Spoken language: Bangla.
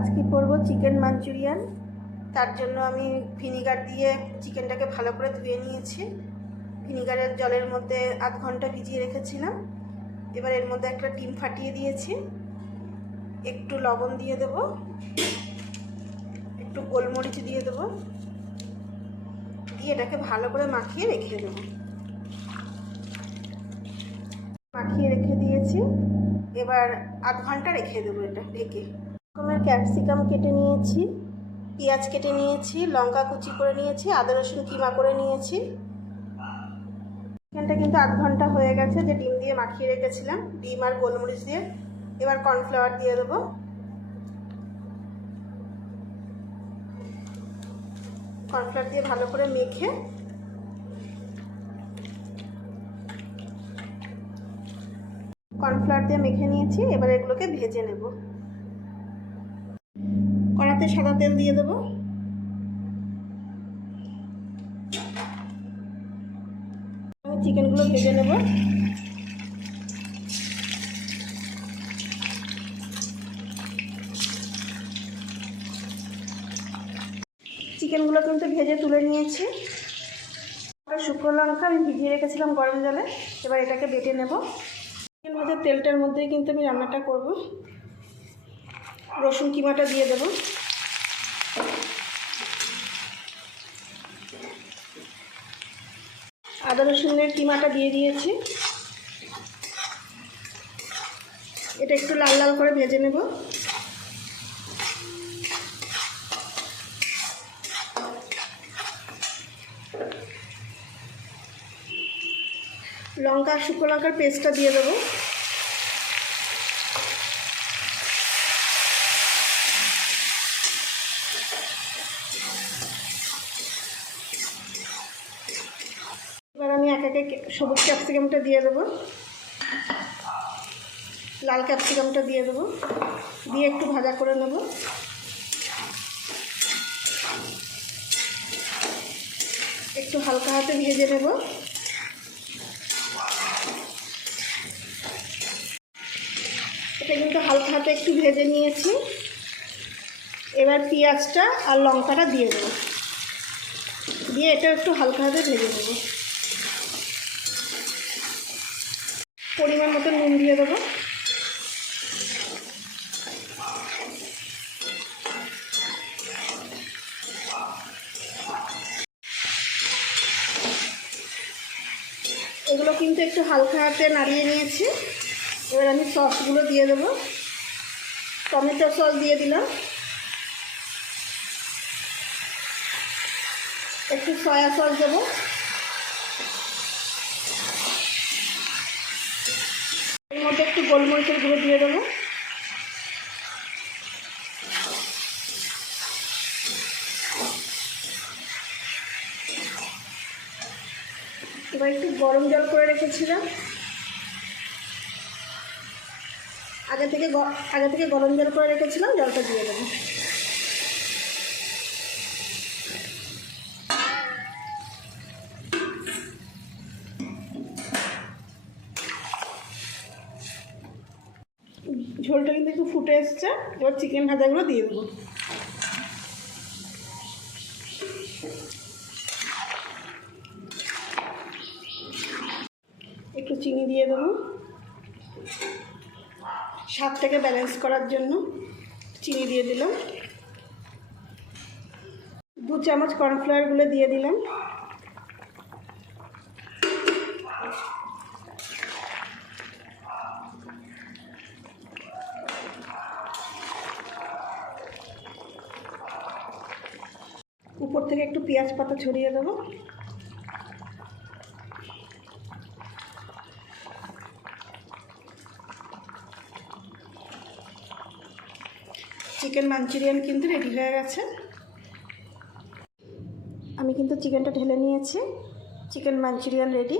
আজকে করব চিকেন মাঞ্চুরিয়ান। তার জন্য আমি ভিনিগার দিয়ে চিকেনটাকে ভালো করে ধুয়ে নিয়েছি। ভিনিগারের জলের মধ্যে আধ ঘন্টা ভিজিয়ে রেখেছিলাম। এবার এর মধ্যে একটা ডিম ফাটিয়ে দিয়েছি, একটু লবণ দিয়ে দেব, একটু গোলমরিচ দিয়ে দেব, দিয়ে এটাকে ভালো করে মাখিয়ে রেখে দেব। মাখিয়ে রেখে দিয়েছি, এবার আধ ঘন্টা রেখে দেবো এটা ঢেকে। রকমের ক্যাপসিকাম কেটে নিয়েছি, পেঁয়াজ কেটে নিয়েছি, লঙ্কা কুচি করে নিয়েছি, আদা রসুন কিমা করে নিয়েছি। চিকেনটা কিন্তু আধ ঘন্টা হয়ে গেছে, যে ডিম দিয়ে মাখিয়ে রেখেছিলাম, ডিম আর গোলমরিচ দিয়ে। এবার কর্নফ্লাওয়ার দিয়ে দেবো। কর্নফ্লাওয়ার দিয়ে ভালো করে মেখে নিয়েছি। এবার এগুলোকে ভেজে নেব। কড়াতে সাদা তেল দিয়ে দেবো। আমি চিকেনগুলো ভেজে নেব। চিকেনগুলো কিন্তু ভেজে তুলে নিয়েছি। শুকনো লঙ্কা আমি ভিজিয়ে রেখেছিলাম গরম জলে, এবার এটাকে বেটে নেব। চিকেন ভাজার তেলটার মধ্যেই কিন্তু আমি রান্নাটা করব। রসুন কিমাটা দিয়ে দেব, আদা রসুনের কিমাটা দিয়ে দিয়েছি। এটা একটু লাল লাল করে ভেজে নেব। লঙ্কা আর শুকনো লঙ্কার পেস্টটা দিয়ে দেবো। এবার আমি এক একে সবুজ ক্যাপসিকামটা দিয়ে দেবো, লাল ক্যাপসিকামটা দিয়ে দেবো, দিয়ে একটু ভাজা করে নেব। একটু হালকা হাতে ভেজে নেব। এটা কিন্তু হালকা হাতে একটু ভেজে নিয়েছি। এবার পেঁয়াজটা আর লঙ্কাটা দিয়ে দেবো, দিয়ে এটা একটু হালকা হাতে ভেজে নেব। পরিমাণ মতো নুন দিয়ে দেবো। এগুলো কিন্তু একটু হালকা হাতে নাড়িয়ে নিয়েছি। এবার আমি সসগুলো দিয়ে দেবো। টমেটো সস দিয়ে দিলাম, একটু সয়া সস দেবো, এর মধ্যে একটু গোলমরিচের গুঁড়ো দিয়ে দেবো। এবার একটু গরম জল করে রেখেছিলাম, আগে থেকে গরম জল করে রেখেছিলাম, জলটা দিয়ে দেবো। ঝোলটা কিন্তু একটু ফুটে এসছে। এবার চিকেন ভাজাগুলো দিয়ে দেবো। একটু চিনি দিয়ে দেবো, স্বাদটাকে ব্যালেন্স করার জন্য চিনি দিয়ে দিলাম। 2 চামচ কর্নফ্লাওয়ারগুলো দিয়ে দিলাম। উপর থেকে একটু পেঁয়াজ পাতা ছড়িয়ে দেবো। চিকেন মাঞ্চুরিয়ান কিন্তু রেডি হয়ে গেছে। আমি কিন্তু চিকেনটা ঢেলে নিয়েছি। Chicken Manchurian ready.